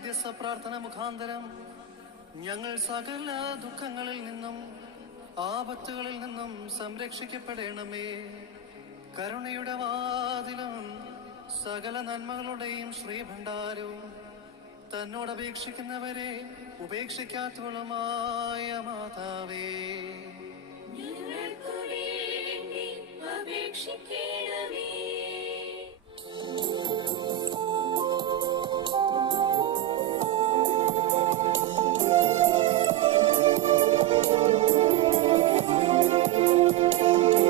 മധ്യസ്ഥ പ്രാർത്ഥന മുഖാന്തരം ഞങ്ങൾ സകല ദുഃഖങ്ങളിൽ നിന്നും ആപത്തുകളിൽ നിന്നും സംരക്ഷിക്കപ്പെടണമേ. കരുണയുടെ വാതിലും സകല നന്മകളുടെയും ശ്രീഭണ്ഡാരവും തന്നോട് അപേക്ഷിക്കുന്നവരെ ഉപേക്ഷിക്കാത്തവളുമായ മാതാവേ, ഞങ്ങൾക്ക്